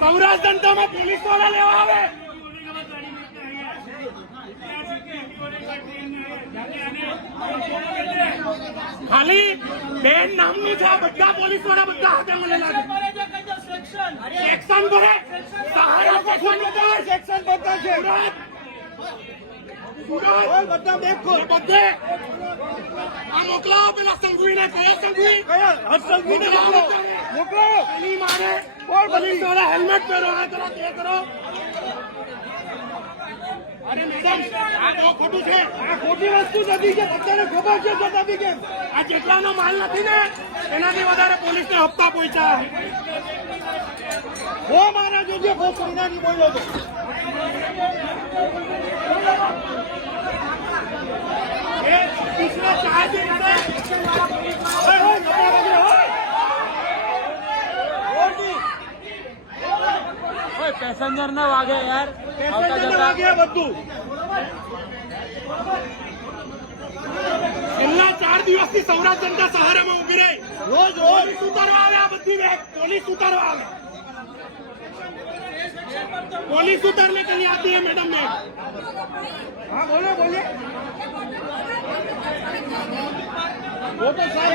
સૌરાષ્ટ્ર જનતામાં પોલીસવાળા લેવા આવે. ખાલી બેન નામની છે બધા પોલીસવાળા બધા હાથે મળેલા છે. એક્શન ભરે. સહારા સેક્શન બધા સેક્શન બધા છે બધા બેકો બધે. આ મોકલાવો પેલા સંઘવીને કયા સંઘવી? કયા? હર્ષ સંઘવીને મોકલો મોકલો પેલી મારે. કોણ બની? વાળા હેલ્મેટ પહેરો આ કરો તે કરો. અરે મેડમ આ તો ખોટું છે. આ ખોટી વસ્તુ નથી કે બધાને ખબર છે તો નથી કે આ જેટલાનો માલ નથી ને એનાથી વધારે પોલીસને હપ્તા પહોંચ્યા હો મારા જોજે બહુ સંજ્ઞાની બોલ્યો તો. पैसेंजर ने वागे यार। चार दिवस की सौरा जनता सहारे में उभी रही रोज रोज। सुतरवा आ बद्दी में। पुलिस उतरवा आ पुलिस उतरने के लिए आती है मैडम ने हाँ बोले बोले वो तो सर